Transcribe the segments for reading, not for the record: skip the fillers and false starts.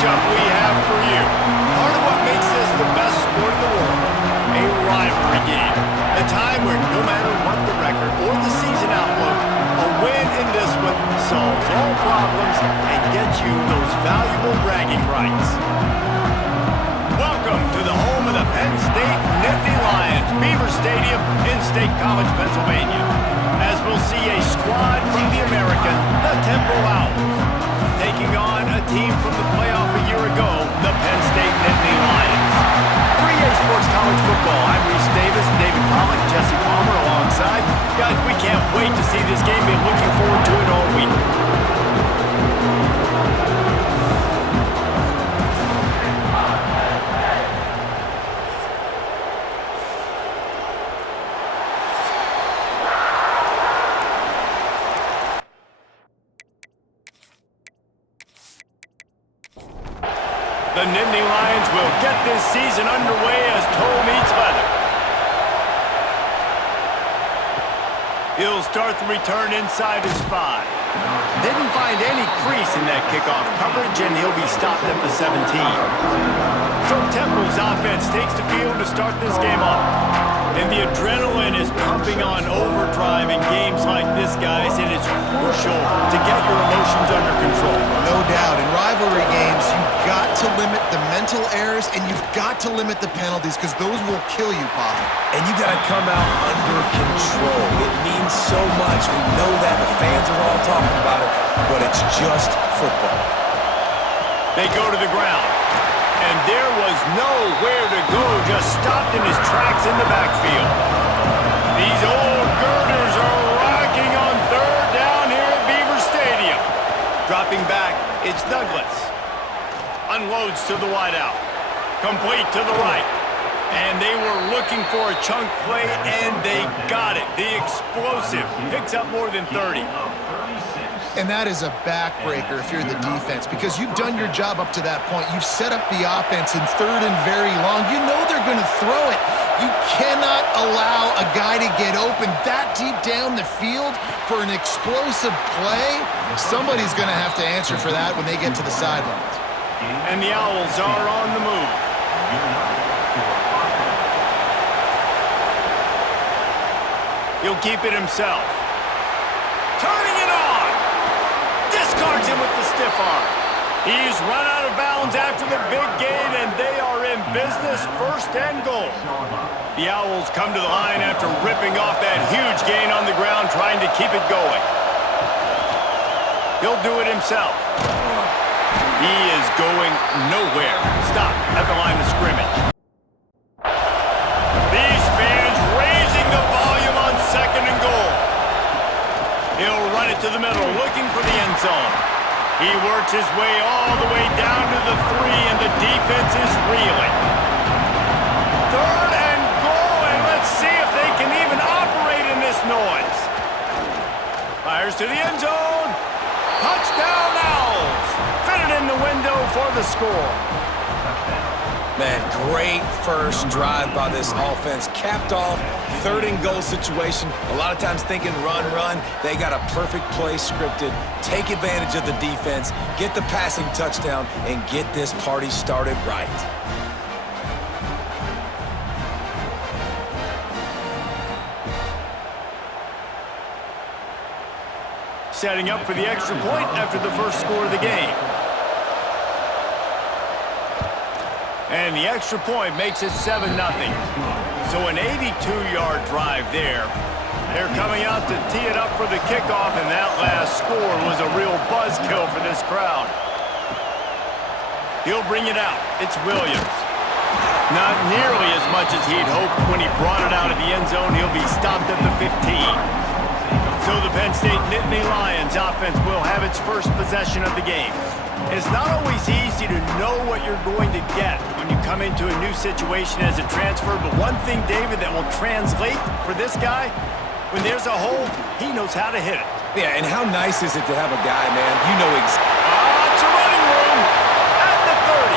matchup we have for you. Part of what makes this the best sport in the world, a rivalry game. A time where no matter what the record or the season outlook, a win in this one solves all problems and gets you those valuable bragging rights. Welcome to the home of the Penn State Nittany Lions, Beaver Stadium in State College, Pennsylvania. As we'll see a squad from the American, the Temple Owls, taking on a team from the playoff a year ago, the Penn State Nittany Lions. 3A Sports College Football, I'm Reese Davis, David Pollock, Jesse Palmer alongside. Guys, we can't wait to see this game. Been looking forward to it all week. The Nittany Lions will get this season underway as toe meets leather. He'll start the return inside his 5. Didn't find any crease in that kickoff coverage, and he'll be stopped at the 17. So Temple's offense takes the field to start this game off. And the adrenaline is pumping on overdrive in games like this, guys, and it's crucial to get your emotions under control. No doubt. In rivalry games, you've got to limit the mental errors, and you've got to limit the penalties, because those will kill you, Pop. And you got to come out under control. It means so much. We know that. The fans are all talking about it, but it's just football. They go to the ground. And there was nowhere to go, just stopped in his tracks in the backfield. These old girders are rocking on third down here at Beaver Stadium. Dropping back, it's Douglas. Unloads to the wideout. Complete to the right. And they were looking for a chunk play, and they got it. The explosive picks up more than 30. And that is a backbreaker if you're the defense, because you've done your job up to that point. You've set up the offense in third and very long. You know they're going to throw it. You cannot allow a guy to get open that deep down the field for an explosive play. Somebody's going to have to answer for that when they get to the sidelines. And the Owls are on the move. He'll keep it himself. Turning it on. Discards him with the stiff arm. He's run out of bounds after the big gain, and they are in business, first and goal. The Owls come to the line after ripping off that huge gain on the ground, trying to keep it going. He'll do it himself. He is going nowhere. Stop at the line of scrimmage. These fans raising the volume on second and goal. He'll run it to the middle, looking for the end zone. He works his way all the way down to the 3, and the defense is reeling. Third and goal, and let's see if they can even operate in this noise. Fires to the end zone. Touchdown Owls. Fitted in the window for the score. Man, great first drive by this offense. Capped off, third and goal situation. A lot of times thinking run, run. They got a perfect play scripted. Take advantage of the defense, get the passing touchdown, and get this party started right. Setting up for the extra point after the first score of the game. And the extra point makes it 7-0. So an 82-yard drive there. They're coming out to tee it up for the kickoff, and that last score was a real buzzkill for this crowd. He'll bring it out. It's Williams. Not nearly as much as he'd hoped when he brought it out of the end zone. He'll be stopped at the 15. So the Penn State Nittany Lions offense will have its first possession of the game. It's not always easy to know what you're going to get when you come into a new situation as a transfer, but one thing, David, that will translate for this guy, when there's a hole, he knows how to hit it. Yeah, and how nice is it to have a guy, man, you know exactly. It's a running room at the 30.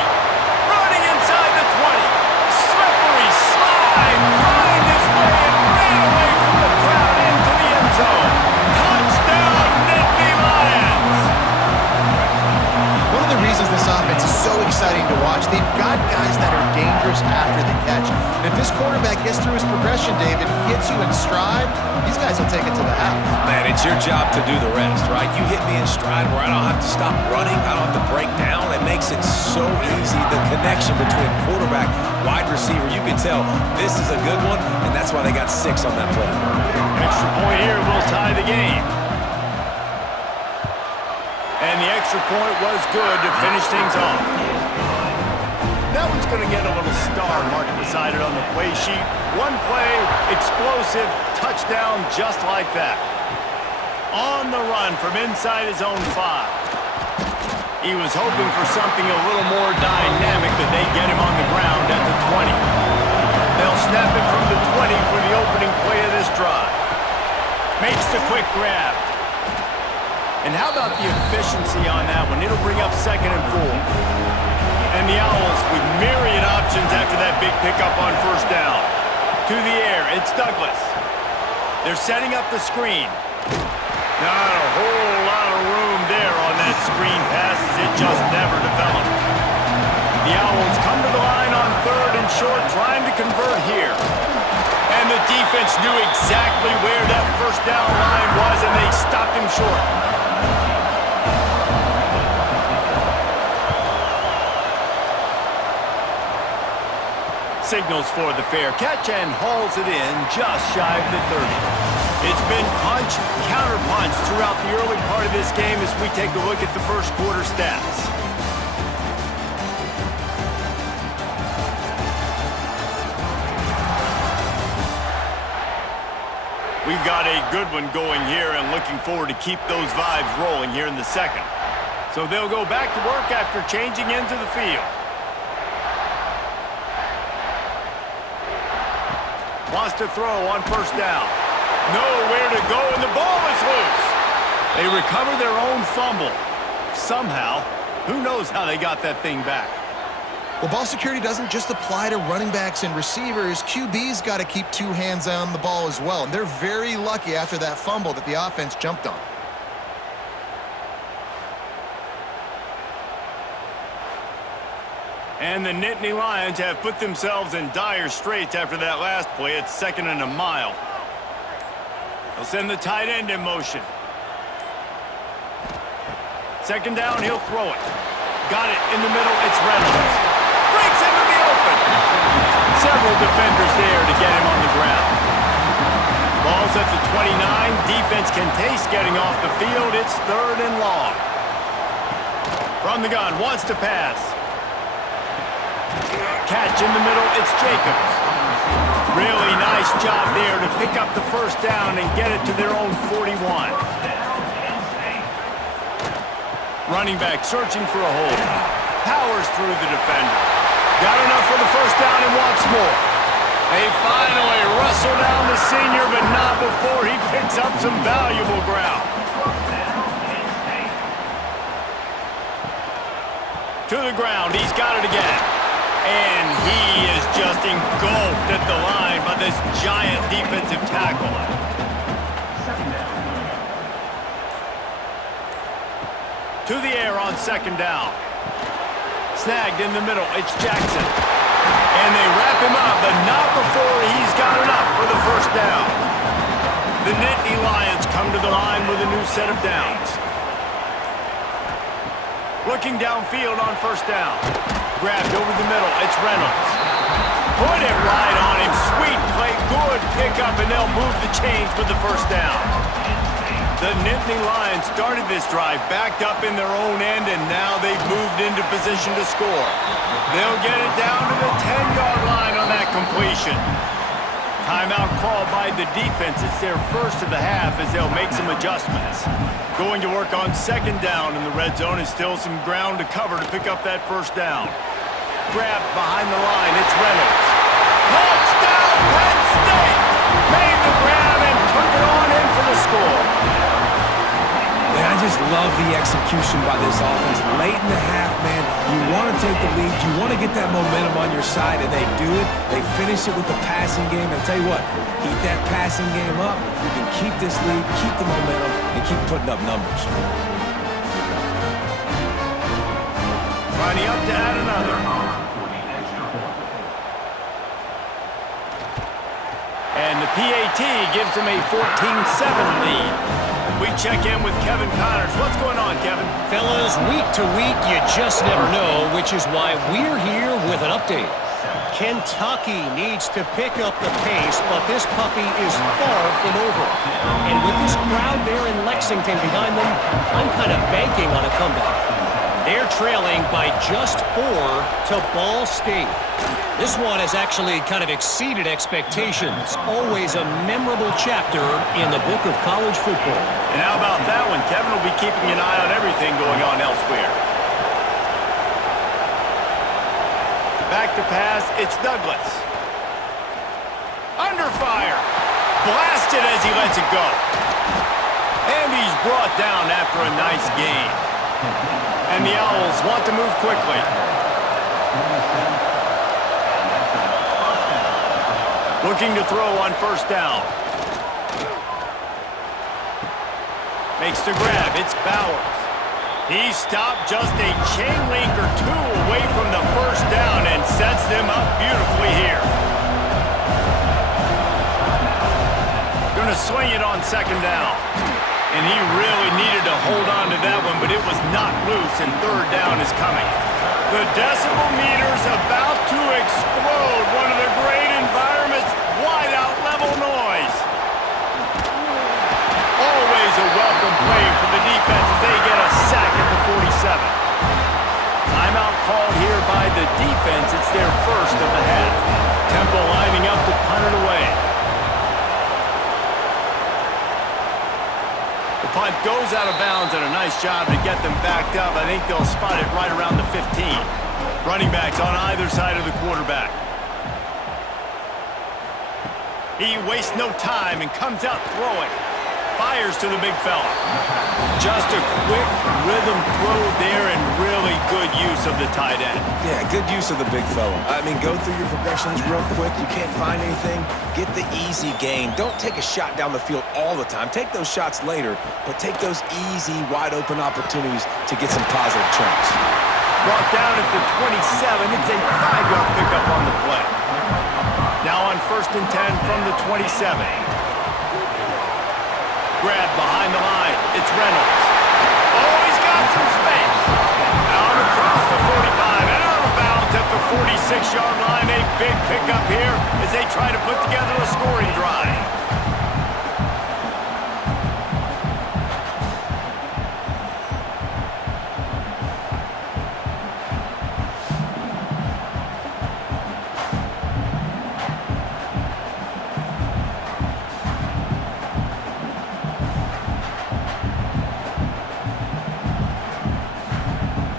Running inside the 20. Slippery slide. Find his way and ran away from the crowd into the end zone. Touchdown, Nittany Lions. One of the reasons this offense is so exciting to watch. They've got guys that are dangerous after the catch. And if this quarterback gets through his progression, David, hits you in stride, these guys will take it to the house. Man, it's your job to do the rest, right? You hit me in stride where I don't have to stop running. I don't have to break down. It makes it so easy. The connection between quarterback, wide receiver, you can tell this is a good one, and that's why they got 6 on that play. Extra point here will tie the game. And the extra point was good to finish things off. That one's going to get a little star marked beside it on the play sheet. One play, explosive, touchdown just like that. On the run from inside his own 5. He was hoping for something a little more dynamic, but they get him on the ground at the 20. They'll snap it from the 20 for the opening play of this drive. Makes the quick grab. And how about the efficiency on that one? It'll bring up 2nd and 4. And the Owls with myriad options after that big pickup on 1st down. To the air, it's Douglas. They're setting up the screen. Not a whole lot of room there on that screen pass as it just never developed. The Owls come to the line on 3rd and short, trying to convert here. And the defense knew exactly where that 1st down line was, and they stopped him short. Signals for the fair catch and hauls it in just shy of the 30. It's been punch, counter-punch throughout the early part of this game as we take a look at the first quarter stats. We've got a good one going here and looking forward to keep those vibes rolling here in the second. So they'll go back to work after changing into the field. Wants to throw on 1st down. Nowhere to go, and the ball is loose. They recover their own fumble. Somehow, who knows how they got that thing back. Well, ball security doesn't just apply to running backs and receivers. QB's got to keep 2 hands on the ball as well. And they're very lucky after that fumble that the offense jumped on. And the Nittany Lions have put themselves in dire straits after that last play. It's 2nd and a mile. They'll send the tight end in motion. 2nd down, he'll throw it. Got it in the middle, it's Reynolds. Breaks into the open. Several defenders there to get him on the ground. Ball's at the 29. Defense can taste getting off the field. It's 3rd and long. From the gun, wants to pass. Catch in the middle, it's Jacobs. Really nice job there to pick up the 1st down and get it to their own 41. Running back searching for a hole. Powers through the defender. Got enough for the 1st down and wants more. They finally wrestle down the senior, but not before he picks up some valuable ground. To the ground, he's got it again. And he is just engulfed at the line by this giant defensive tackle. To the air on 2nd down. Snagged in the middle, it's Jackson. And they wrap him up, but not before he's got enough for the 1st down. The Nittany Lions come to the line with a new set of downs. Looking downfield on 1st down. Grabbed over the middle, it's Reynolds. Put it right on him, sweet play, good pickup, and they'll move the chains with the 1st down. The Nittany Lions started this drive backed up in their own end, and now they've moved into position to score. They'll get it down to the 10-yard line on that completion. Timeout called by the defense. It's their first of the half as they'll make some adjustments. Going to work on 2nd down in the red zone is still some ground to cover to pick up that 1st down. Grabbed behind the line, it's Reynolds. Touchdown, Penn State! Made the grab and took it on in for the score. Man, I just love the execution by this offense. Late in the half, man, you want to take the lead. You want to get that momentum on your side, and they do it. They finish it with the passing game. And I'll tell you what, keep that passing game up. You can keep this lead, keep the momentum, and keep putting up numbers. Lining up to add another. And the PAT gives them a 14-7 lead. We check in with Kevin Connors. What's going on, Kevin? Fellas, week to week, you just never know, which is why we're here with an update. Kentucky needs to pick up the pace, but this puppy is far from over. And with this crowd there in Lexington behind them, I'm kind of banking on a comeback. They're trailing by just 4 to Ball State. This one has actually kind of exceeded expectations. Always a memorable chapter in the book of college football. And how about that one? Kevin will be keeping an eye on everything going on elsewhere. Back to pass, it's Douglas. Under fire. Blasted as he lets it go. And he's brought down after a nice gain. And the Owls want to move quickly. Looking to throw on first down. Makes the grab. It's Bowers. He stopped just a chain link or two away from the first down and sets them up beautifully here. Gonna swing it on second down. And he really needed to hold on to that one, but it was not loose, and third down is coming. The decibel meter's about to explode. One of the great environments, wide-out level noise. Always a welcome play for the defense as they get a sack at the 47. Timeout called here by the defense. It's their first of the half. Temple lining up to punt it away. The punt goes out of bounds, and a nice job to get them backed up. I think they'll spot it right around the 15. Running backs on either side of the quarterback. He wastes no time and comes out throwing. Fires to the big fella. Just a quick rhythm throw there and really good use of the tight end. Yeah, good use of the big fella. I mean, go through your progressions real quick. You can't find anything. Get the easy gain. Don't take a shot down the field all the time. Take those shots later, but take those easy, wide-open opportunities to get some positive chunks. Brought down at the 27. It's a 5-yard pickup on the play. Now on 1st and 10 from the 27. Grab behind the line. It's Reynolds. Oh, he's got some space. Out across the 45 and out of bounds at the 46-yard line. A big pickup here as they try to put together a scoring drive.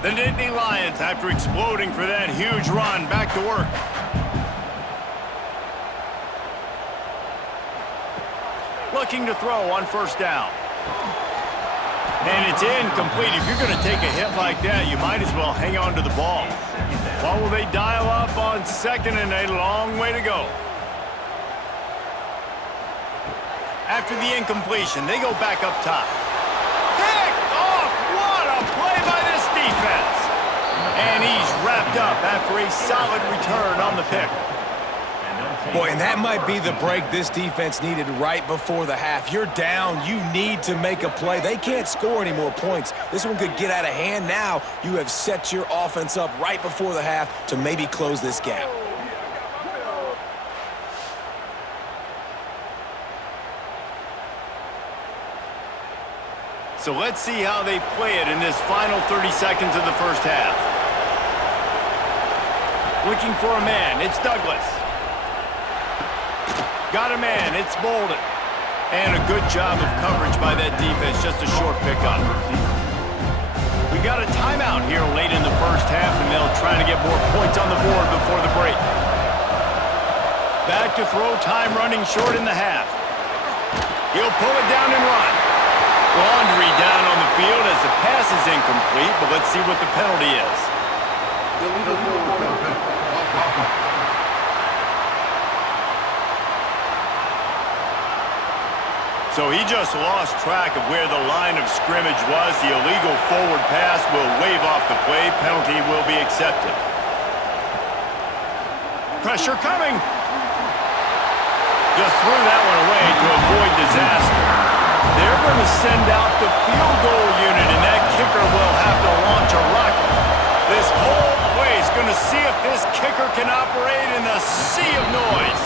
The Nittany Lions, after exploding for that huge run, back to work. Looking to throw on first down. And it's incomplete. If you're going to take a hit like that, you might as well hang on to the ball. What will they dial up on second, and a long way to go? After the incompletion, they go back up top. Picked off! What a play by this defense! And he's wrapped up after a solid return on the pick. Boy, and that might be the break this defense needed right before the half. You're down. You need to make a play. They can't score any more points. This one could get out of hand now. You have set your offense up right before the half to maybe close this gap. So let's see how they play it in this final 30 seconds of the first half. Looking for a man, it's Douglas. Got a man, it's Bolden. And a good job of coverage by that defense, just a short pickup. We got a timeout here late in the first half, and they'll try to get more points on the board before the break. Back to throw, time running short in the half. He'll pull it down and run. Laundry down on the field as the pass is incomplete, but let's see what the penalty is. So he just lost track of where the line of scrimmage was. The illegal forward pass will wave off the play. Penalty will be accepted. Pressure coming. Just threw that one away to avoid disaster. They're going to send out the field goal unit, and that kicker will have to launch a rocket. This whole play is going to see if this kicker can operate in the sea of noise.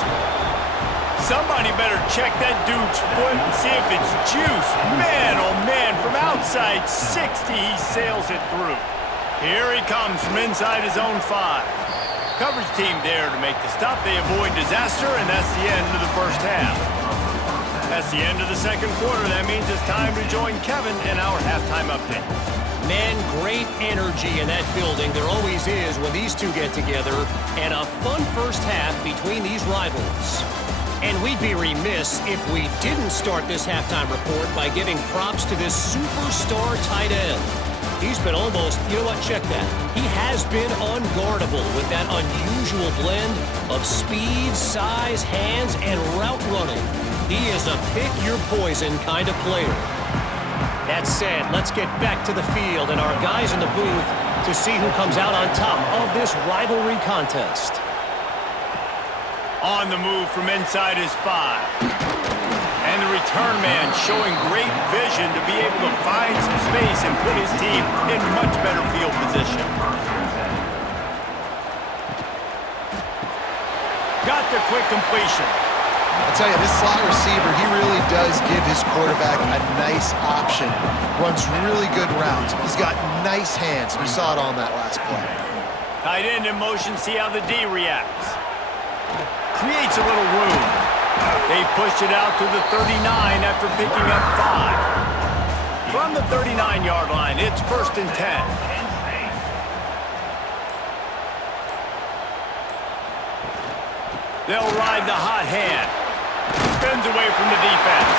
Somebody better check that dude's foot and see if it's juice. Man, oh man, from outside 60, he sails it through. Here he comes from inside his own 5. Coverage team there to make the stop. They avoid disaster, and that's the end of the first half. That's the end of the second quarter. That means it's time to join Kevin in our halftime update. Man, great energy in that building. There always is when these two get together, and a fun first half between these rivals. And we'd be remiss if we didn't start this halftime report by giving props to this superstar tight end. He's been almost, you know what, check that. He has been unguardable with that unusual blend of speed, size, hands, and route running. He is a pick-your-poison kind of player. That said, let's get back to the field and our guys in the booth to see who comes out on top of this rivalry contest. On the move from inside his 5. And the return man showing great vision to be able to find some space and put his team in much better field position. Got the quick completion. I'll tell you, this slot receiver, he really does give his quarterback a nice option. Runs really good routes. He's got nice hands. You saw it on that last play. Tight end in motion, see how the D reacts. Creates a little room. They've pushed it out to the 39 after picking up 5. From the 39-yard line, it's 1st and 10. They'll ride the hot hand. Spins away from the defense.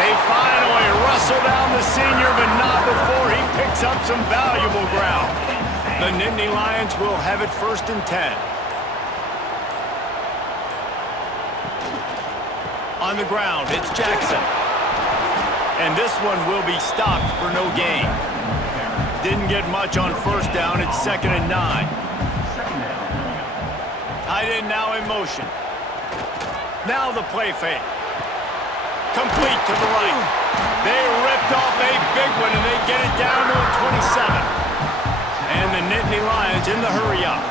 They finally rustle down the senior, but not before he picks up some valuable ground. The Nittany Lions will have it 1st and 10. On the ground, it's Jackson. And this one will be stopped for no gain. Didn't get much on 1st down. It's 2nd and 9. Tight end now in motion. Now the play fake. Complete to the right. They ripped off a big one, and they get it down to a 27. And the Nittany Lions in the hurry-up.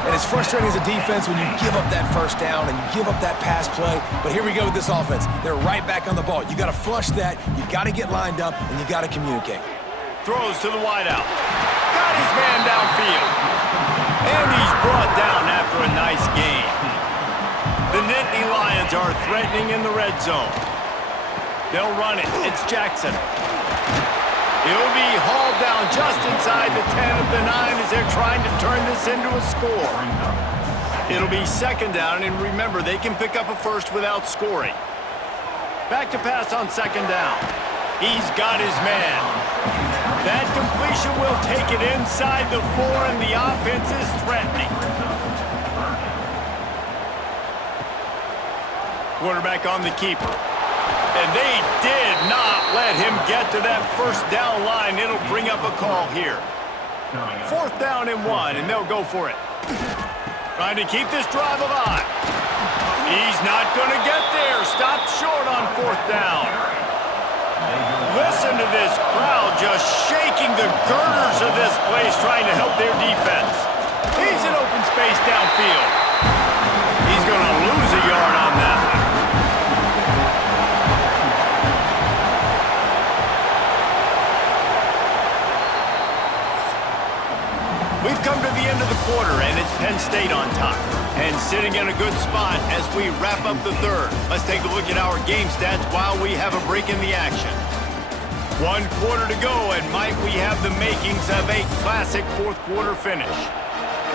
And it's frustrating as a defense when you give up that 1st down and you give up that pass play. But here we go with this offense. They're right back on the ball. You got to flush that. You got to get lined up, and you got to communicate. Throws to the wideout. Got his man downfield. And he's brought down after a nice gain. The Nittany Lions are threatening in the red zone. They'll run it. It's Jackson. He'll be hauled down just inside the 10 of the 9 as they're trying to turn this into a score. It'll be 2nd down, and remember, they can pick up a 1st without scoring. Back to pass on 2nd down. He's got his man. That completion will take it inside the 4, and the offense is threatening. Quarterback on the keeper. And they did not let him get to that 1st down line. It'll bring up a call here. 4th down and 1, and they'll go for it. Trying to keep this drive alive. He's not going to get there. Stopped short on 4th down. Listen to this crowd just shaking the girders of this place, trying to help their defense. He's in open space downfield. He's going to lose a yard on that one. We've come to the end of the quarter, and it's Penn State on top. And sitting in a good spot as we wrap up the 3rd. Let's take a look at our game stats while we have a break in the action. 1 quarter to go, and might we have the makings of a classic 4th quarter finish.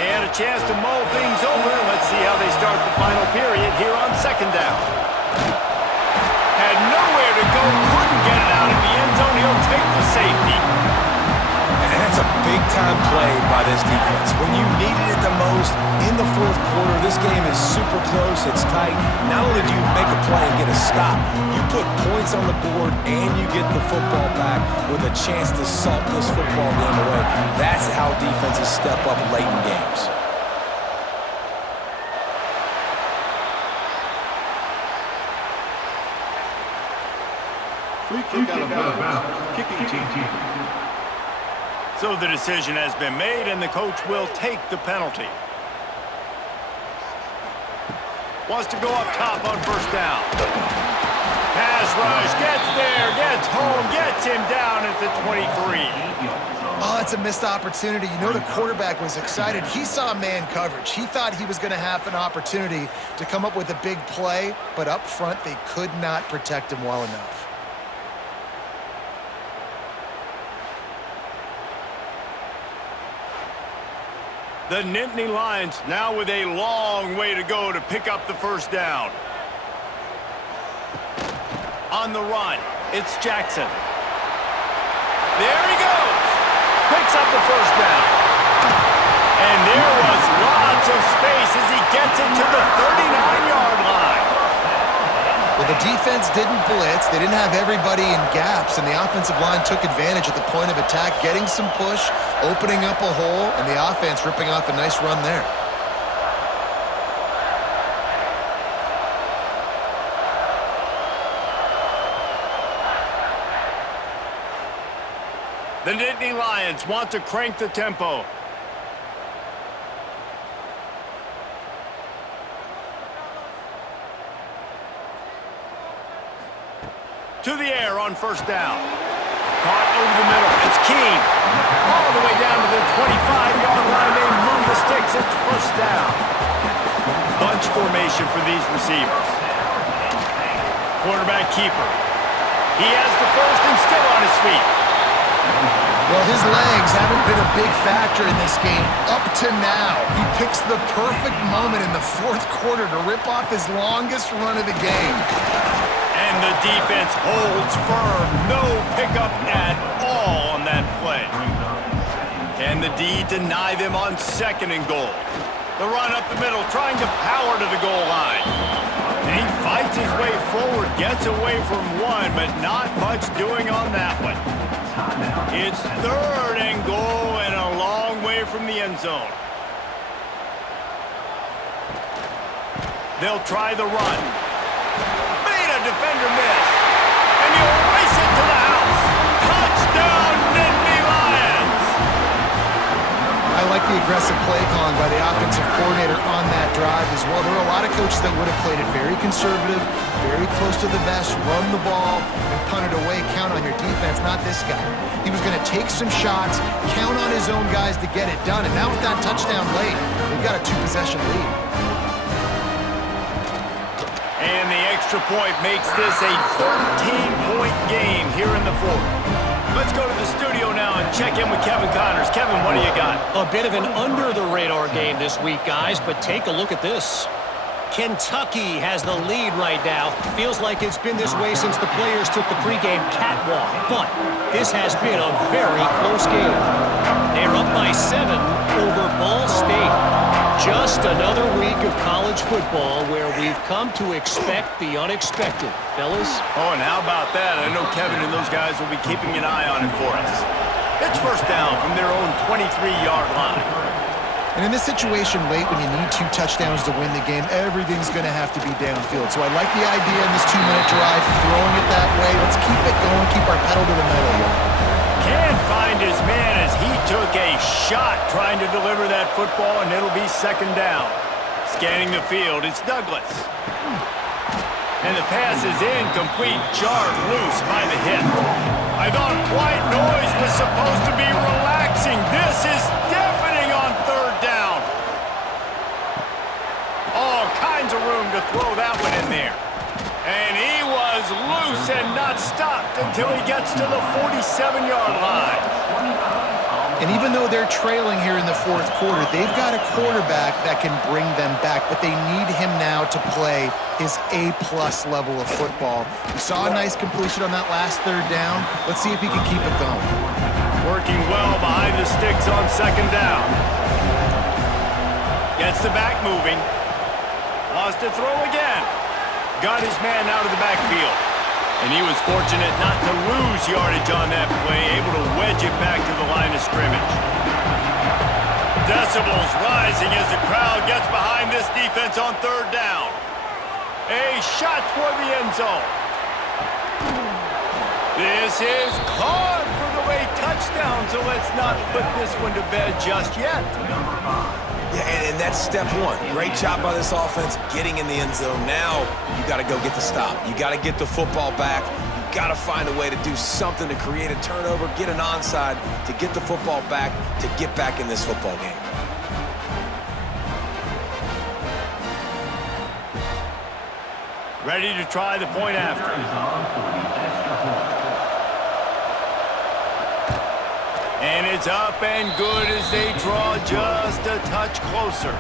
They had a chance to mull things over. Let's see how they start the final period here on 2nd down. Had nowhere to go, couldn't get it out of the end zone. He'll take the safety. And that's a big-time play by this defense. When you needed it the most in the 4th quarter, this game is super super close, it's tight. Not only do you make a play and get a stop, you put points on the board and you get the football back with a chance to salt this football game away. That's how defenses step up late in games. Free kick out of bounds. Kicking team. So the decision has been made, and the coach will take the penalty. Wants to go up top on first down. Pass rush, gets there, gets home, gets him down at the 23. Oh, it's a missed opportunity. You know the quarterback was excited. He saw man coverage. He thought he was going to have an opportunity to come up with a big play, but up front they could not protect him well enough. The Nittany Lions now with a long way to go to pick up the first down. On the run, it's Jackson. There he goes. Picks up the first down. And there was lots of space as he gets it to the 39-yard line. Well, the defense didn't blitz. They didn't have everybody in gaps, and the offensive line took advantage at the point of attack, getting some push, opening up a hole, and the offense ripping off a nice run there. The Nittany Lions want to crank the tempo. To the air on first down. Caught over the middle. It's Keene. All the way down to the 25-yard line. They move the sticks. It's first down. Bunch formation for these receivers. Quarterback keeper. He has the first and still on his feet. Well, his legs haven't been a big factor in this game up to now. He picks the perfect moment in the fourth quarter to rip off his longest run of the game. And the defense holds firm. No pickup at all on that play. Can the D deny them on second and goal? The run up the middle, trying to power to the goal line. And he fights his way forward, gets away from one, but not much doing on that one. It's third and goal and a long way from the end zone. They'll try the run. Made a defender miss. And he'll race it to the house. Touchdown, Nittany Lions! I like the aggressive play calling by the offensive coordinator on that drive as well. There were a lot of coaches that would have played it very conservative, very close to the vest, run the ball, and punt it away, count on your defense. Not this guy. He was going to take some shots, count on his own guys to get it done. And now with that touchdown late, they've got a two-possession lead. And the extra point makes this a 13-point game here in the fourth. Let's go to the studio now and check in with Kevin Connors. Kevin, what do you got? A bit of an under-the-radar game this week, guys, but take a look at this. Kentucky has the lead right now. Feels like it's been this way since the players took the pregame catwalk, but this has been a very close game. They're up by 7 over Ball State. Just another week of college football where we've come to expect the unexpected. Fellas? Oh, and how about that? I know Kevin and those guys will be keeping an eye on it for us. It's first down from their own 23-yard line. And in this situation late, when you need 2 touchdowns to win the game, everything's going to have to be downfield. So I like the idea in this 2-minute drive, throwing it that way. Let's keep it going, keep our pedal to the metal here. Can't find his man as he took a shot trying to deliver that football, and it'll be second down. Scanning the field, it's Douglas. And the pass is incomplete, jarred loose by the hip. I thought white noise was supposed to be relaxing. This is deafening on third down. All kinds of room to throw that one in there. And he was loose and not stopped until he gets to the 47-yard line. And even though they're trailing here in the fourth quarter, they've got a quarterback that can bring them back, but they need him now to play his A-plus level of football. We saw a nice completion on that last third down. Let's see if he can keep it going. Working well behind the sticks on second down. Gets the back moving. Lost to throw again. Got his man out of the backfield. And he was fortunate not to lose yardage on that play, able to wedge it back to the line of scrimmage. Decibels rising as the crowd gets behind this defense on third down. A shot toward the end zone. This is caught for the late touchdown, so let's not put this one to bed just yet. Yeah, and that's step one. Great job by this offense getting in the end zone. Now you got to go get the stop. You got to get the football back. You got to find a way to do something to create a turnover, get an onside, to get the football back, to get back in this football game. Ready to try the point after. And it's up and good as they draw just a touch closer.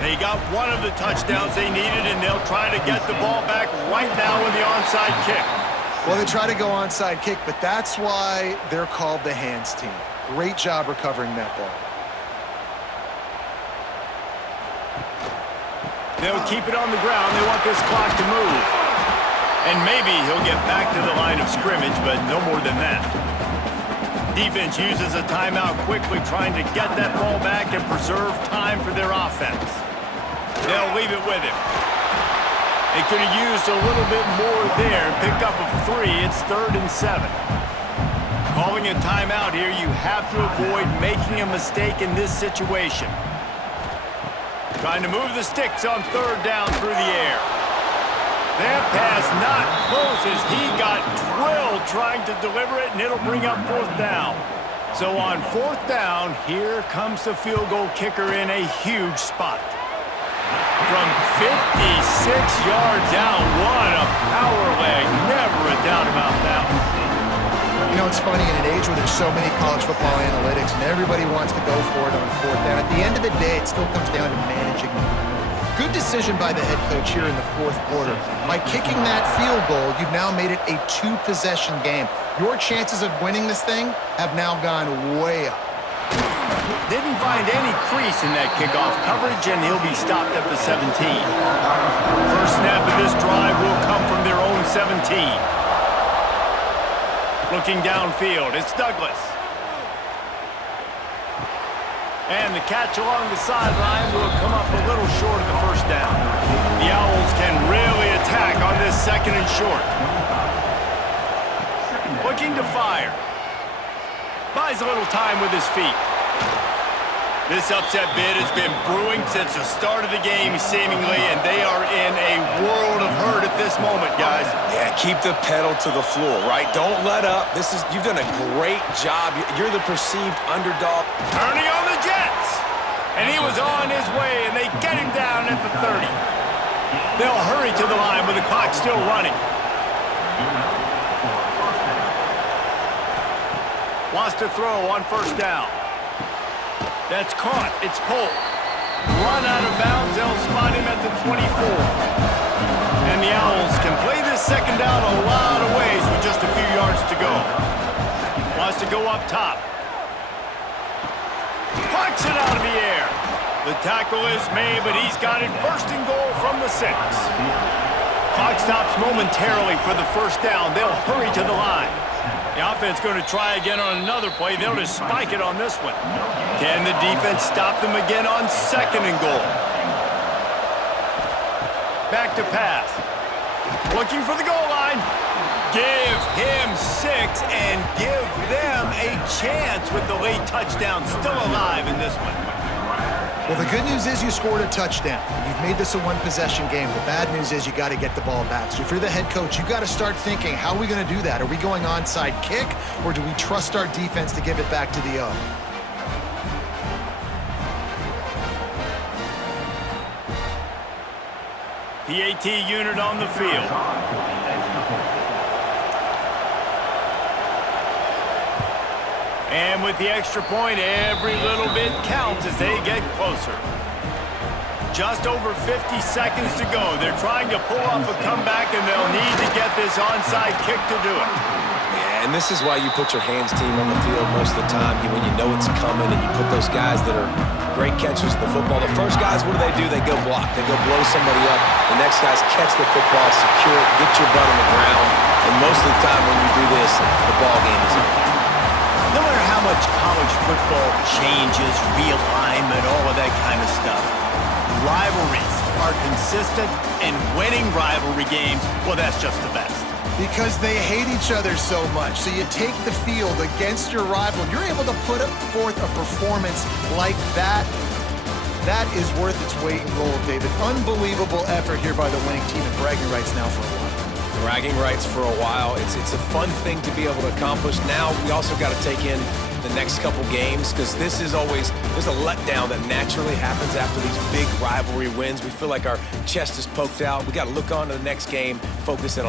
They got one of the touchdowns they needed, and they'll try to get the ball back right now with the onside kick. Well, they try to go onside kick, but that's why they're called the hands team. Great job recovering that ball. They'll keep it on the ground. They want this clock to move. And maybe he'll get back to the line of scrimmage, but no more than that. Defense uses a timeout quickly, trying to get that ball back and preserve time for their offense. They'll leave it with him. They could have used a little bit more there and picked up a 3. It's 3rd and 7. Calling a timeout here, you have to avoid making a mistake in this situation. Trying to move the sticks on 3rd down through the air. That pass not close as he got drilled trying to deliver it, and it'll bring up 4th down. So on 4th down, here comes the field goal kicker in a huge spot. From 56 yards out, what a power leg. Never a doubt about that one. You know, it's funny, in an age where there's so many college football analytics and everybody wants to go for it on 4th down, at the end of the day, it still comes down to managing the game. Good decision by the head coach here in the 4th quarter. By kicking that field goal, you've now made it a 2-possession game. Your chances of winning this thing have now gone way up. Didn't find any crease in that kickoff coverage, and he'll be stopped at the 17. First snap of this drive will come from their own 17. Looking downfield, it's Douglas. And the catch along the sideline will come up a little short of the first down. The Owls can really attack on this 2nd and short. Looking to fire. Buys a little time with his feet. This upset bid has been brewing since the start of the game, seemingly, and they are in a world of hurt at this moment, guys. Yeah, keep the pedal to the floor, right? Don't let up. You've done a great job. You're the perceived underdog. Turning on the Jets. And he was on his way, and they get him down at the 30. They'll hurry to the line with the clock still running. Wants to throw on 1st down. That's caught. It's Polk. Run out of bounds. They'll spot him at the 24. And the Owls can play this 2nd down a lot of ways with just a few yards to go. Wants to go up top. Pucks it out of the air. The tackle is made, but he's got it 1st and goal from the 6. Clock stops momentarily for the 1st down. They'll hurry to the line. The offense going to try again on another play. They'll just spike it on this one. Can the defense stop them again on 2nd and goal? Back to pass. Looking for the goal line. Give him 6 and give them a chance with the late touchdown still alive in this one. Well, the good news is you scored a touchdown. You've made this a 1-possession game. The bad news is you got to get the ball back. So if you're the head coach, you got to start thinking, how are we going to do that? Are we going onside kick, or do we trust our defense to give it back to the O? PAT unit on the field. And with the extra point, every little bit counts as they get closer. Just over 50 seconds to go. They're trying to pull off a comeback, and they'll need to get this onside kick to do it. Yeah, and this is why you put your hands team on the field most of the time. When you know it's coming, and you put those guys that are great catches of the football. The first guys, what do? They go block. They go blow somebody up. The next guys catch the football, secure it, get your butt on the ground. And most of the time when you do this, the ball game is over. No matter how much college football changes, realignment, all of that kind of stuff, rivalries are consistent, and winning rivalry games, well, that's just the best. Because they hate each other so much. So you take the field against your rival. You're able to put forth a performance like that. That is worth its weight in gold, David. Unbelievable effort here by the winning team, and bragging rights now for a while. Bragging rights for a while. It's a fun thing to be able to accomplish. Now we also got to take in the next couple games, because this is always, there's a letdown that naturally happens after these big rivalry wins. We feel like our chest is poked out. We got to look on to the next game, focus in on this